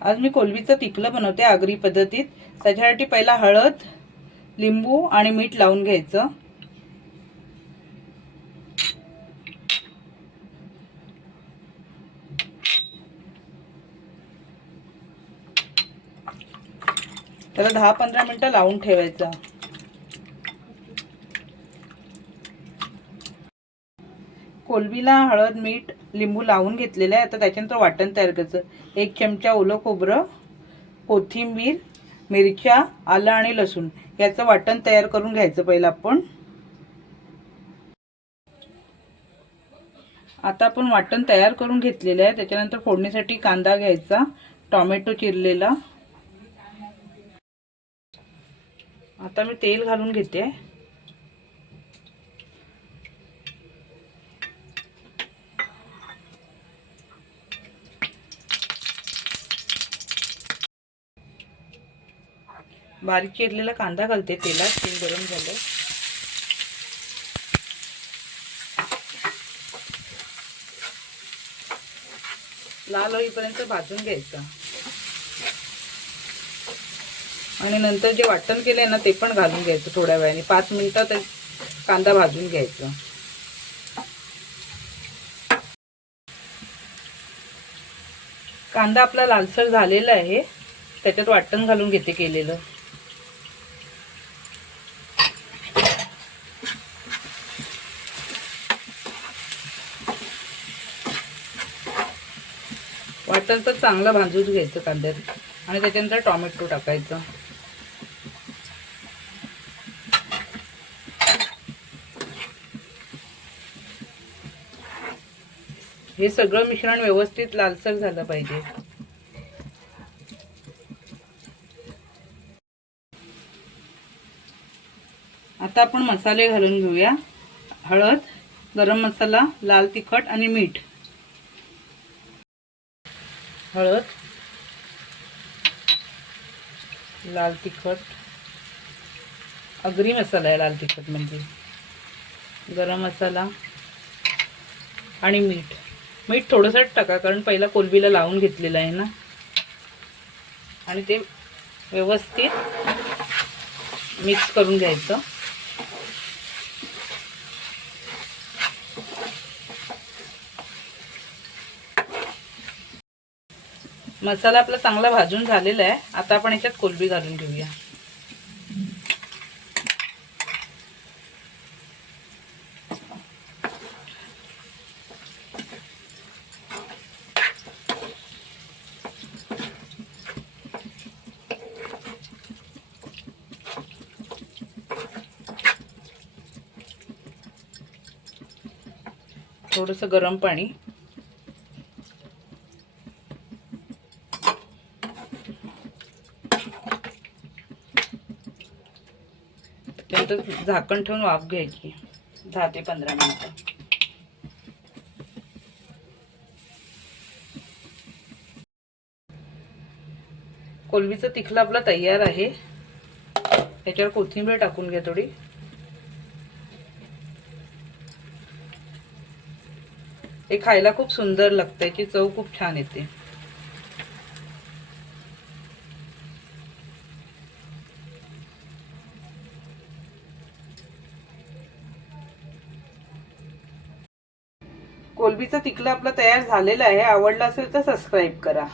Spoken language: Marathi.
आज मी कोलंबीचं तिखलं बनवते आगरी पद्धतीत। त्याच्यासाठी पहिला हळद, लिंबू आणि मीठ लावून घ्यायचं। त्याला 10-15 मिनिटं लावून ठेवायचं। कोलंबीला हळद, मीठ, लिंबू लावून घेतलेलं आहे। आता त्याच्यानंतर वाटण तयार करायचं। 1 चमचा ओलं खोबरं, कोथिंबीर, मिरच्या, आलं आणि लसूण याचं वाटण तयार करून घ्यायचं पहिलं आपण। आता आपण वाटण तयार करून घेतलेलं आहे। त्याच्यानंतर फोडणीसाठी कांदा घ्यायचा, टोमॅटो चिरलेला। आता मी तेल घालून घेते। बारीक चिरलेला कांदा घालते तेलात। तेल गरम झालं। लाल होईपर्यंत भाजून घ्यायचा आणि नंतर जे वाटण केलंय ना ते पण घालून घ्यायचं। थोड्या वेळाने 5 मिनिटात कांदा भाजून घ्यायचा। कांदा आपला लालसर झालेला आहे। त्याच्यात वाटण घालून घेते केलेलं। वाटण तर चांगलं भाजून घ्यायचं कांद्यात आणि त्याच्यानंतर टोमॅटो टाकायचं। हे सगळं मिश्रण व्यवस्थित लालसर झालं पाहिजे। आता आपण मसाले घालून घेऊया। हळद, गरम मसाला, लाल तिखट आणि मीठ। हळद, लाल तिखट, आगरी मसाला आहे लाल तिखट म्हणजे, गरम मसाला आणि मीठ। मीठ थोडंसं टाका कारण पहिला कोलंबीला लावून घेतलेलं आहे ना। आणि ते व्यवस्थित मिक्स करून घ्यायचं। मसाला आपला चांगला भाजून झालेला आहे। आता आपण याच्यात कोलंबी घालून घेऊया। थोडंसं गरम पाणी, त्यानंतर झाकण ठेवून वाफ घ्यायची 10 ते 15 मिनिटं। कोलंबीचं तिखलं आपलं तयार आहे। त्याच्यावर कोथिंबीर टाकून घ्या थोडी। हे खायला खूप सुंदर लागतं। याची चव खूप छान येते। कोलंबीचं तिखलं आपलं तयार झालेलं आहे। आवडलं असेल तर सबस्क्राईब करा।